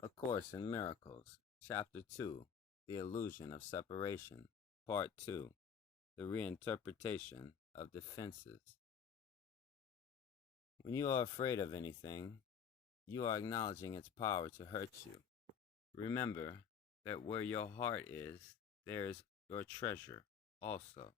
A Course in Miracles, Chapter 2, The Illusion of Separation, Part 2, The Reinterpretation of Defenses. When you are afraid of anything, you are acknowledging its power to hurt you. Remember that where your heart is, there is your treasure also.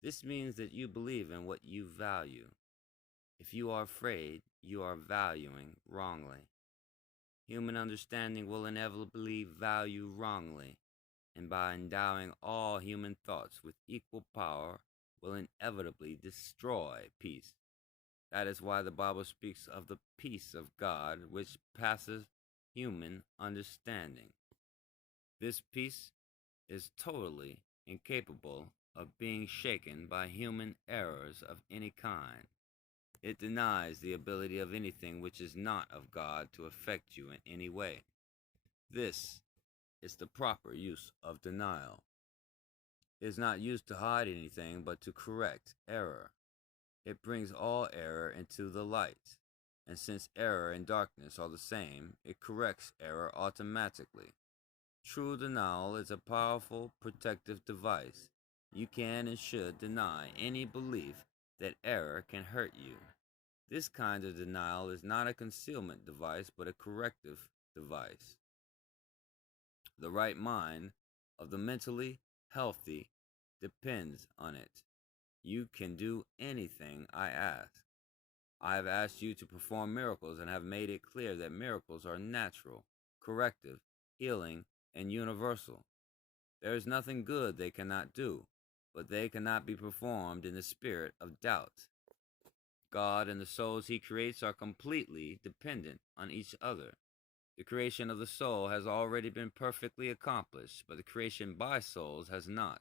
This means that you believe in what you value. If you are afraid, you are valuing wrongly. Human understanding will inevitably value wrongly, and by endowing all human thoughts with equal power, will inevitably destroy peace. That is why the Bible speaks of the peace of God which passes human understanding. This peace is totally incapable of being shaken by human errors of any kind. It denies the ability of anything which is not of God to affect you in any way. This is the proper use of denial. It is not used to hide anything, but to correct error. It brings all error into the light, and since error and darkness are the same, it corrects error automatically. True denial is a powerful protective device. You can and should deny any belief that error can hurt you. This kind of denial is not a concealment device, but a corrective device. The right mind of the mentally healthy depends on it. You can do anything I ask. I have asked you to perform miracles and have made it clear that miracles are natural, corrective, healing, and universal. There is nothing good they cannot do, but they cannot be performed in the spirit of doubt. God and the souls he creates are completely dependent on each other. The creation of the soul has already been perfectly accomplished, but the creation by souls has not.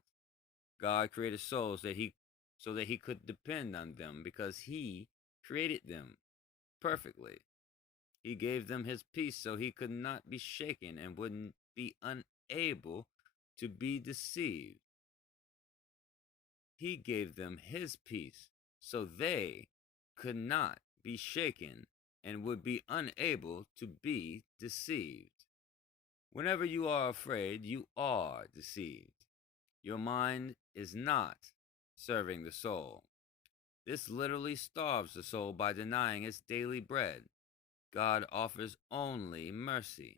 God created souls so that he could depend on them because he created them perfectly. He gave them his peace so he could not be shaken and wouldn't be unable to be deceived. He gave them his peace so they could not be shaken and would be unable to be deceived. Whenever you are afraid, you are deceived. Your mind is not serving the soul. This literally starves the soul by denying its daily bread. God offers only mercy.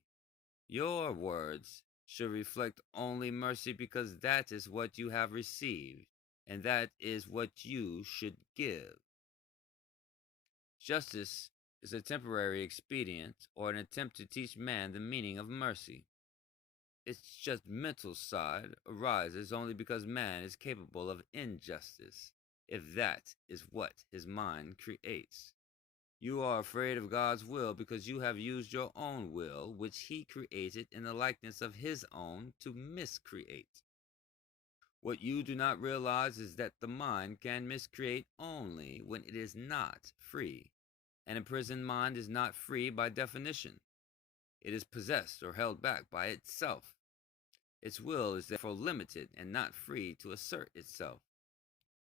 Your words should reflect only mercy because that is what you have received, and that is what you should give. Justice is a temporary expedient or an attempt to teach man the meaning of mercy. Its just mental side arises only because man is capable of injustice, if that is what his mind creates. You are afraid of God's will because you have used your own will, which he created in the likeness of his own, to miscreate. What you do not realize is that the mind can miscreate only when it is not free. An imprisoned mind is not free by definition. It is possessed or held back by itself. Its will is therefore limited and not free to assert itself.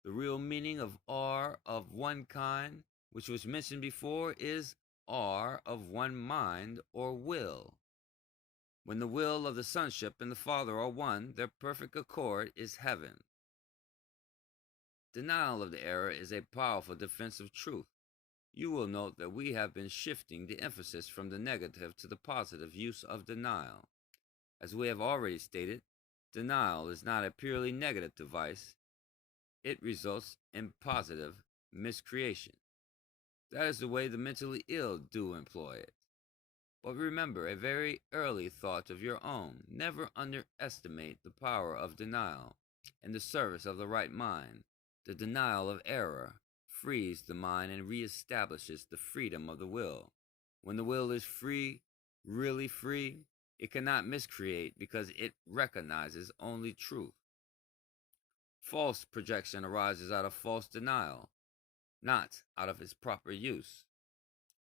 The real meaning of R of one kind, which was mentioned before, is R of one mind or will. When the will of the sonship and the Father are one, their perfect accord is heaven. Denial of the error is a powerful defense of truth. You will note that we have been shifting the emphasis from the negative to the positive use of denial. As we have already stated, denial is not a purely negative device. It results in positive miscreation. That is the way the mentally ill do employ it. But remember a very early thought of your own. Never underestimate the power of denial in the service of the right mind. The denial of error frees the mind and reestablishes the freedom of the will. When the will is free, really free, it cannot miscreate because it recognizes only truth. False projection arises out of false denial, not out of its proper use.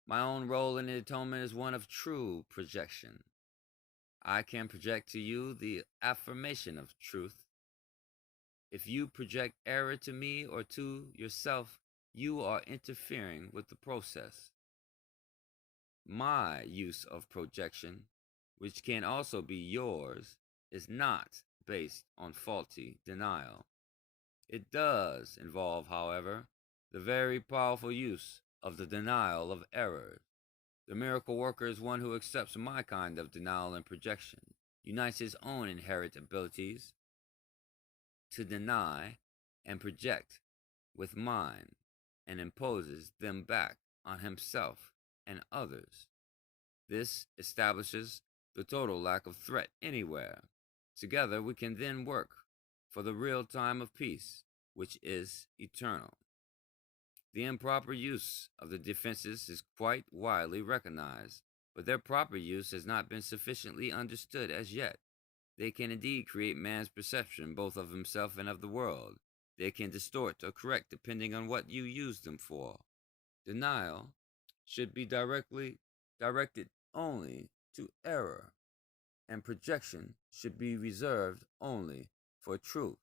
My own role in the atonement is one of true projection. I can project to you the affirmation of truth. If you project error to me or to yourself, you are interfering with the process. my use of projection, which can also be yours, is not based on faulty denial. It does involve, however, the very powerful use of the denial of errors. The miracle worker is one who accepts my kind of denial and projection, unites his own inherent abilities to deny and project with mine, and imposes them back on himself and others. This establishes the total lack of threat anywhere. Together we can then work for the real time of peace, which is eternal. The improper use of the defenses is quite widely recognized, but their proper use has not been sufficiently understood as yet. They can indeed create man's perception both of himself and of the world. They can distort or correct depending on what you use them for. Denial should be directed only to error, and projection should be reserved only for truth.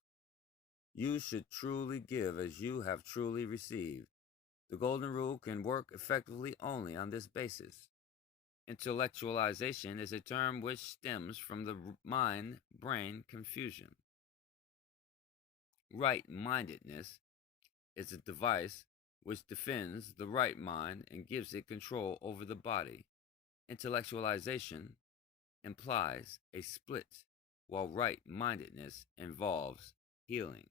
You should truly give as you have truly received. The golden rule can work effectively only on this basis. Intellectualization is a term which stems from the mind-brain confusion. Right-mindedness is a device which defends the right mind and gives it control over the body. Intellectualization implies a split, while right-mindedness involves healing.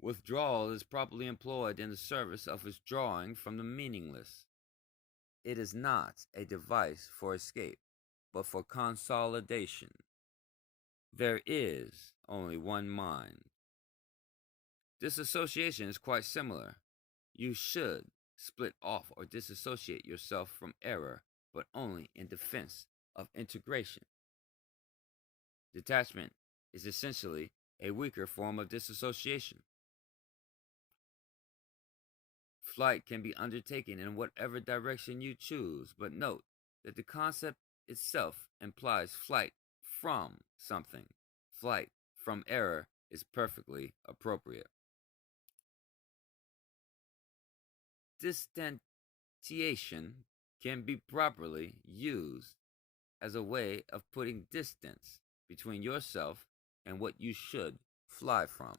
Withdrawal is properly employed in the service of withdrawing from the meaningless. It is not a device for escape, but for consolidation. There is only one mind. Disassociation is quite similar. You should split off or disassociate yourself from error, but only in defense of integration. Detachment is essentially a weaker form of disassociation. Flight can be undertaken in whatever direction you choose, but note that the concept itself implies flight from something. Flight from error is perfectly appropriate. Distantiation can be properly used as a way of putting distance between yourself and what you should fly from.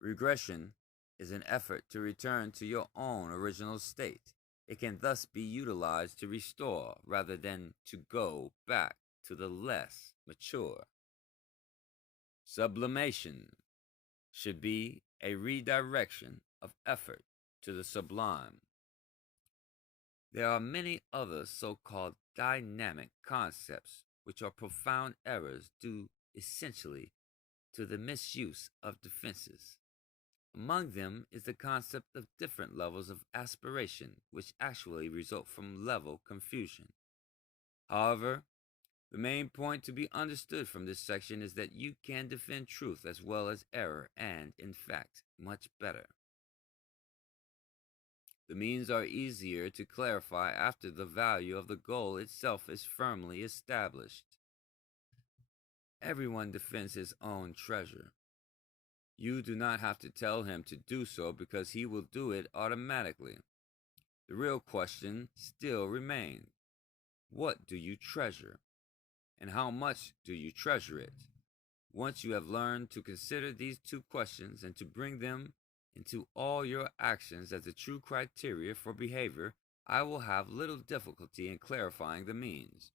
Regression is an effort to return to your own original state. It can thus be utilized to restore rather than to go back to the less mature. Sublimation should be a redirection of effort to the sublime. There are many other so-called dynamic concepts which are profound errors due essentially to the misuse of defenses. Among them is the concept of different levels of aspiration, which actually result from level confusion. However, the main point to be understood from this section is that you can defend truth as well as error, and, in fact, much better. The means are easier to clarify after the value of the goal itself is firmly established. Everyone defends his own treasure. You do not have to tell him to do so because he will do it automatically. The real question still remains. What do you treasure? And how much do you treasure it? Once you have learned to consider these two questions and to bring them into all your actions as the true criteria for behavior, I will have little difficulty in clarifying the means.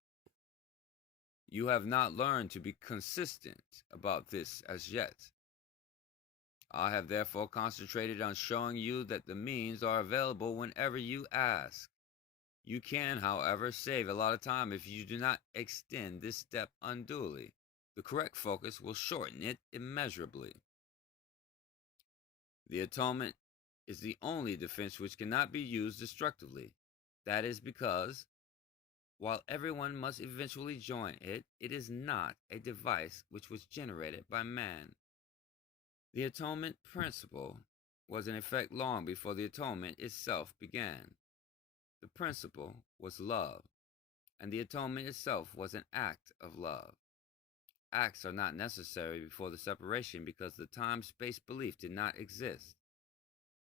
You have not learned to be consistent about this as yet. I have therefore concentrated on showing you that the means are available whenever you ask. You can, however, save a lot of time if you do not extend this step unduly. The correct focus will shorten it immeasurably. The atonement is the only defense which cannot be used destructively. That is because, while everyone must eventually join it, it is not a device which was generated by man. The atonement principle was in effect long before the atonement itself began. The principle was love, and the atonement itself was an act of love. Acts are not necessary before the separation because the time-space belief did not exist.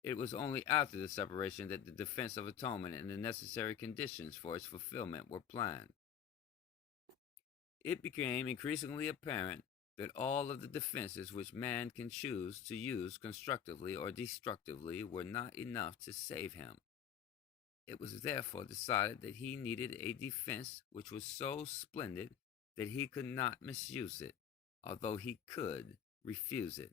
It was only after the separation that the defense of atonement and the necessary conditions for its fulfillment were planned. It became increasingly apparent that all of the defenses which man can choose to use constructively or destructively were not enough to save him. It was therefore decided that he needed a defense which was so splendid that he could not misuse it, although he could refuse it.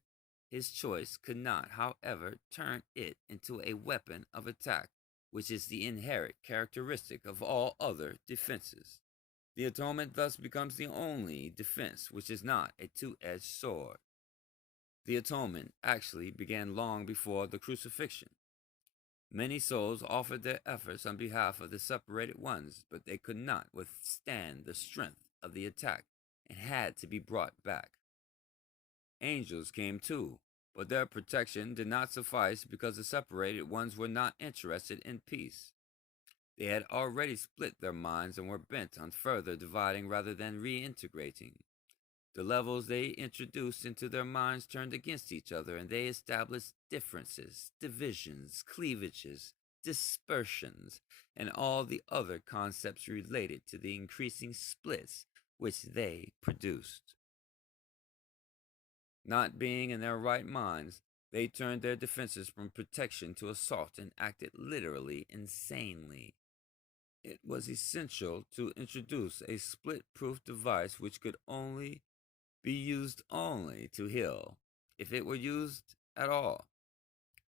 His choice could not, however, turn it into a weapon of attack, which is the inherent characteristic of all other defenses. The atonement thus becomes the only defense which is not a two-edged sword. The atonement actually began long before the crucifixion. Many souls offered their efforts on behalf of the separated ones, but they could not withstand the strength of the attack and had to be brought back. Angels came too, but their protection did not suffice because the separated ones were not interested in peace. They had already split their minds and were bent on further dividing rather than reintegrating. The levels they introduced into their minds turned against each other, and they established differences, divisions, cleavages, dispersions, and all the other concepts related to the increasing splits which they produced. Not being in their right minds, they turned their defenses from protection to assault and acted literally insanely. It was essential to introduce a split-proof device which could only be used only to heal, if it were used at all.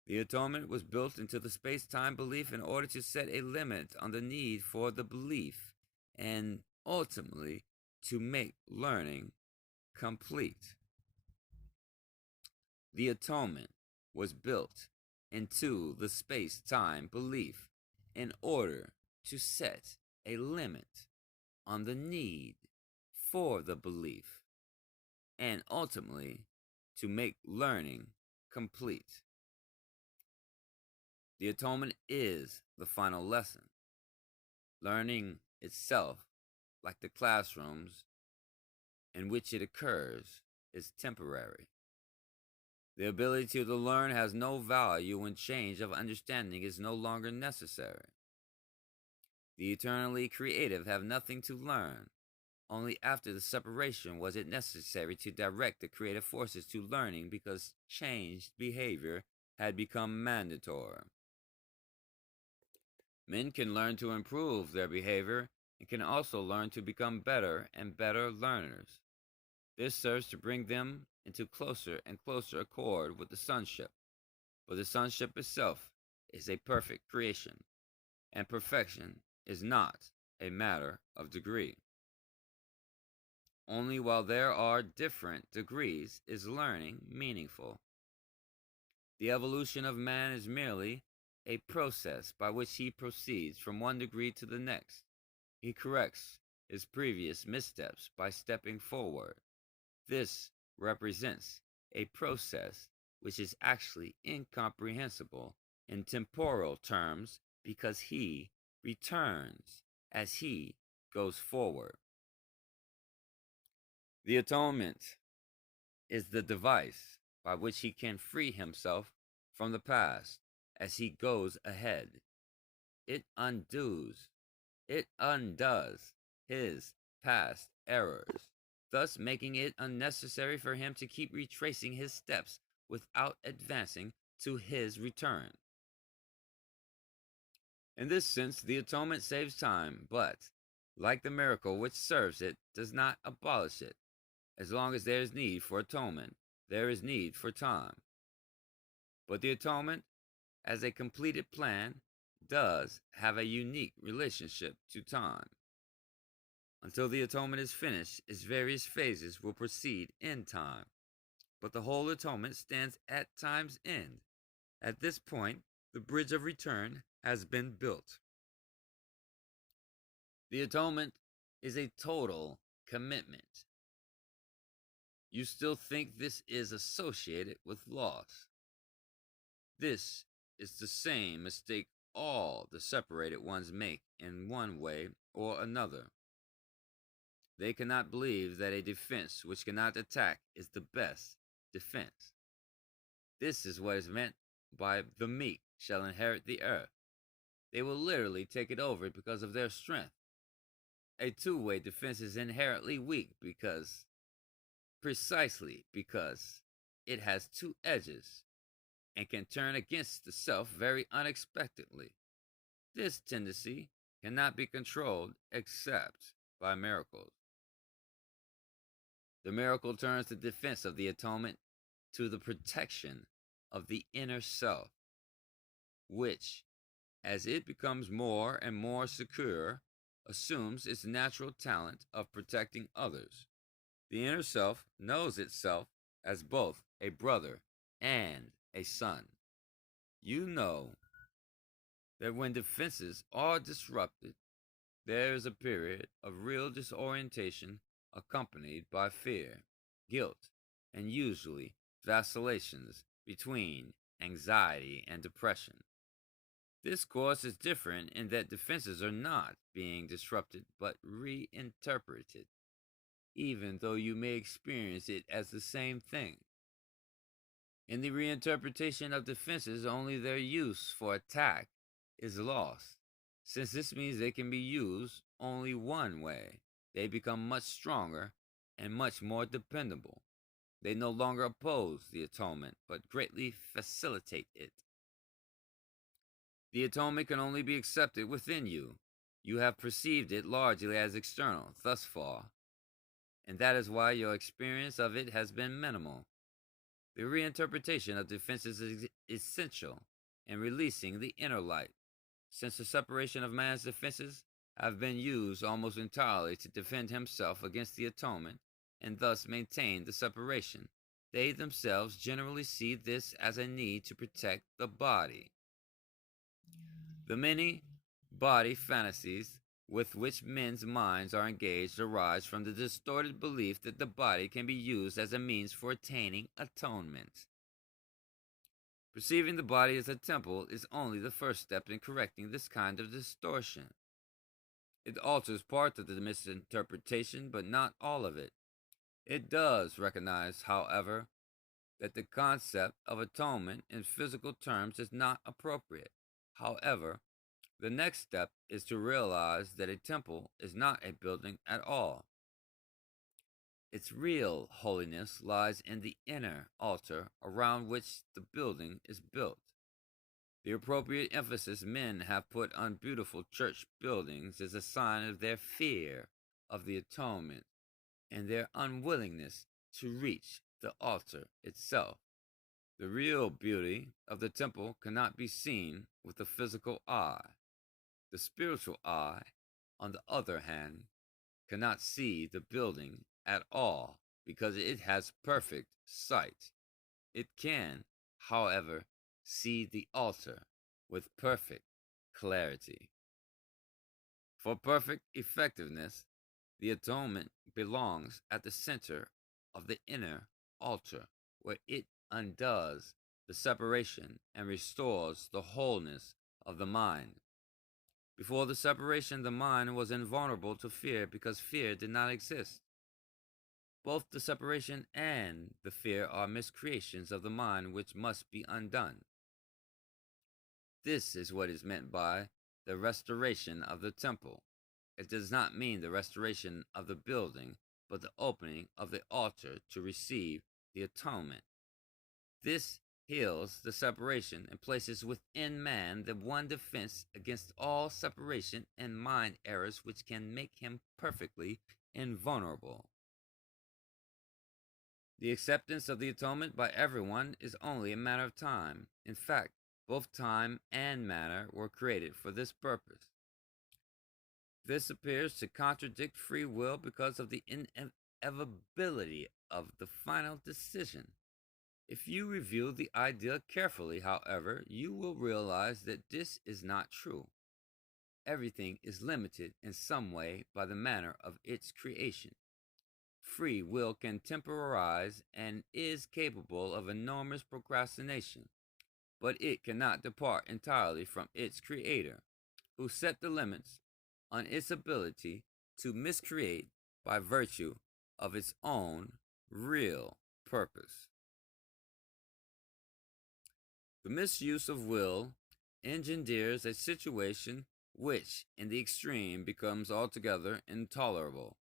The atonement was built into the space-time belief in order to set a limit on the need for the belief, and ultimately to make learning complete. The atonement was built into the space-time belief in order to set a limit on the need for the belief, and ultimately to make learning complete. The atonement is the final lesson. Learning itself, like the classrooms in which it occurs, is temporary. The ability to learn has no value when change of understanding is no longer necessary. The eternally creative have nothing to learn. Only after the separation was it necessary to direct the creative forces to learning because changed behavior had become mandatory. Men can learn to improve their behavior and can also learn to become better and better learners. This serves to bring them into closer and closer accord with the sonship, for the sonship itself is a perfect creation, and perfection is not a matter of degree. Only while there are different degrees is learning meaningful. The evolution of man is merely a process by which he proceeds from one degree to the next. He corrects his previous missteps by stepping forward. This represents a process which is actually incomprehensible in temporal terms because he returns as he goes forward. The atonement is the device by which he can free himself from the past as he goes ahead. It undoes his past errors, thus making it unnecessary for him to keep retracing his steps without advancing to his return. In this sense, the atonement saves time, but, like the miracle which serves it, does not abolish it. As long as there is need for atonement, there is need for time. But the atonement, as a completed plan, does have a unique relationship to time. Until the atonement is finished, its various phases will proceed in time, but the whole atonement stands at time's end. At this point, the bridge of return has been built. The atonement is a total commitment. You still think this is associated with loss. This is the same mistake all the separated ones make in one way or another. They cannot believe that a defense which cannot attack is the best defense. This is what is meant by the meek shall inherit the earth. They will literally take it over because of their strength. A two-way defense is inherently weak precisely because it has two edges and can turn against the self very unexpectedly. This tendency cannot be controlled except by miracles. The miracle turns the defense of the atonement to the protection of the inner self, which, as it becomes more and more secure, assumes its natural talent of protecting others. The inner self knows itself as both a brother and a son. You know that when defenses are disrupted, there is a period of real disorientation accompanied by fear, guilt, and usually vacillations between anxiety and depression. This course is different in that defenses are not being disrupted but reinterpreted, even though you may experience it as the same thing. In the reinterpretation of defenses, only their use for attack is lost, since this means they can be used only one way. They become much stronger and much more dependable. They no longer oppose the atonement, but greatly facilitate it. The atonement can only be accepted within you. You have perceived it largely as external thus far, and that is why your experience of it has been minimal. The reinterpretation of defenses is essential in releasing the inner light, since the separation of man's defenses have been used almost entirely to defend himself against the atonement and thus maintain the separation. They themselves generally see this as a need to protect the body. The many body fantasies with which men's minds are engaged arise from the distorted belief that the body can be used as a means for attaining atonement. Perceiving the body as a temple is only the first step in correcting this kind of distortion. It alters part of the misinterpretation, but not all of it. It does recognize, however, that the concept of atonement in physical terms is not appropriate. However, the next step is to realize that a temple is not a building at all. Its real holiness lies in the inner altar around which the building is built. The appropriate emphasis men have put on beautiful church buildings is a sign of their fear of the atonement and their unwillingness to reach the altar itself. The real beauty of the temple cannot be seen with the physical eye. The spiritual eye, on the other hand, cannot see the building at all because it has perfect sight. It can, however, see the altar with perfect clarity. For perfect effectiveness, the atonement belongs at the center of the inner altar, where it undoes the separation and restores the wholeness of the mind. Before the separation, the mind was invulnerable to fear because fear did not exist. Both the separation and the fear are miscreations of the mind which must be undone. This is what is meant by the restoration of the temple. It does not mean the restoration of the building, but the opening of the altar to receive the atonement. This heals the separation and places within man the one defense against all separation and mind errors which can make him perfectly invulnerable. The acceptance of the atonement by everyone is only a matter of time. In fact, both time and matter were created for this purpose. This appears to contradict free will because of the inevitability of the final decision. If you review the idea carefully, however, you will realize that this is not true. Everything is limited in some way by the manner of its creation. Free will can temporize and is capable of enormous procrastination, but it cannot depart entirely from its creator, who set the limits on its ability to miscreate by virtue of its own real purpose. The The misuse of will engenders a situation which, in the extreme, becomes altogether intolerable.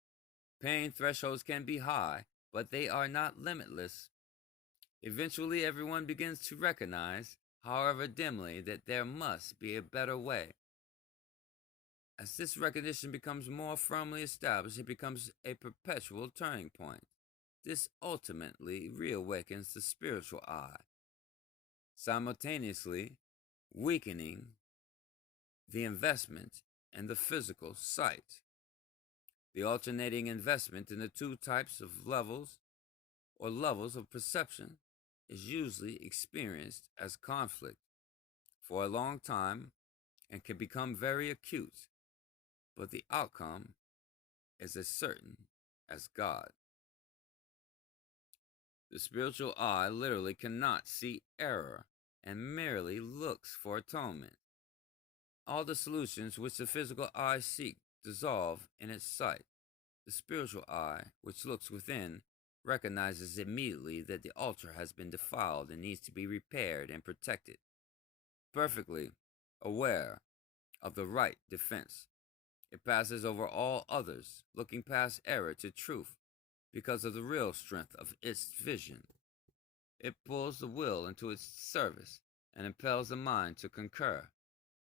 Pain thresholds can be high, but they are not limitless. Eventually, everyone begins to recognize, however dimly, that there must be a better way. As this recognition becomes more firmly established, it becomes a perpetual turning point. This ultimately reawakens the spiritual eye, simultaneously weakening the investment in the physical sight. The alternating investment in the two types of levels or levels of perception is usually experienced as conflict for a long time and can become very acute, but the outcome is as certain as God. The spiritual eye literally cannot see error and merely looks for atonement. All the solutions which the physical eye seeks dissolve in its sight. The spiritual eye, which looks within, recognizes immediately that the altar has been defiled and needs to be repaired and protected. Perfectly aware of the right defense, it passes over all others, looking past error to truth because of the real strength of its vision. It pulls the will into its service and impels the mind to concur.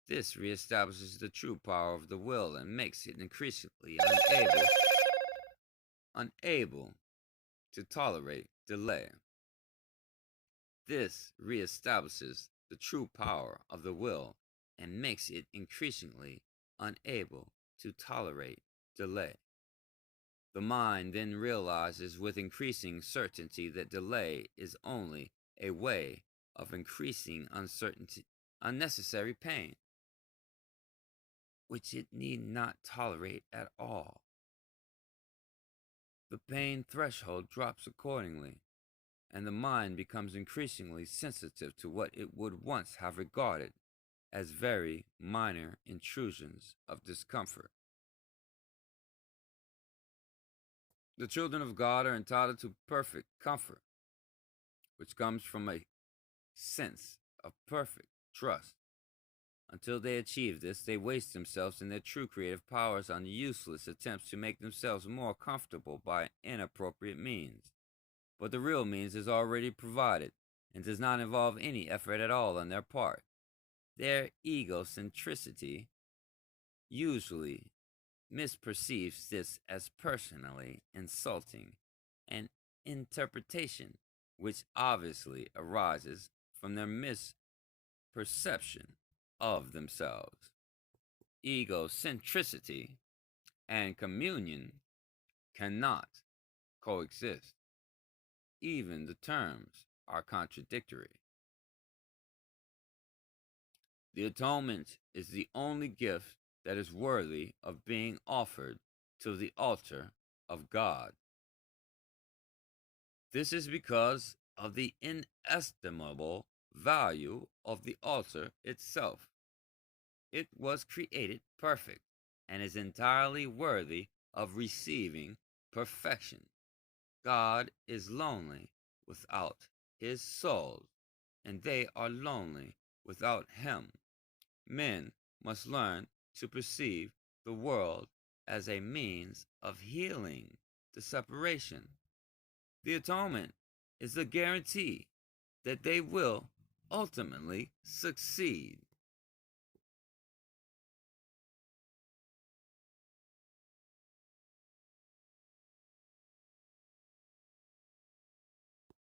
This reestablishes the true power of the will and makes it increasingly unable to tolerate delay. This reestablishes the true power of the will and makes it increasingly unable to tolerate delay. The mind then realizes with increasing certainty that delay is only a way of increasing unnecessary pain, which it need not tolerate at all. The pain threshold drops accordingly, and the mind becomes increasingly sensitive to what it would once have regarded as very minor intrusions of discomfort. The children of God are entitled to perfect comfort, which comes from a sense of perfect trust. Until they achieve this, they waste themselves and their true creative powers on useless attempts to make themselves more comfortable by inappropriate means. But the real means is already provided and does not involve any effort at all on their part. Their egocentricity usually misperceives this as personally insulting, an interpretation which obviously arises from their misperception of themselves. Egocentricity and communion cannot coexist. Even the terms are contradictory. The atonement is the only gift that is worthy of being offered to the altar of God. This is because of the inestimable value of the altar itself. It was created perfect and is entirely worthy of receiving perfection. God is lonely without his souls, and they are lonely without him. Men must learn to perceive the world as a means of healing the separation. The atonement is the guarantee that they will ultimately succeed.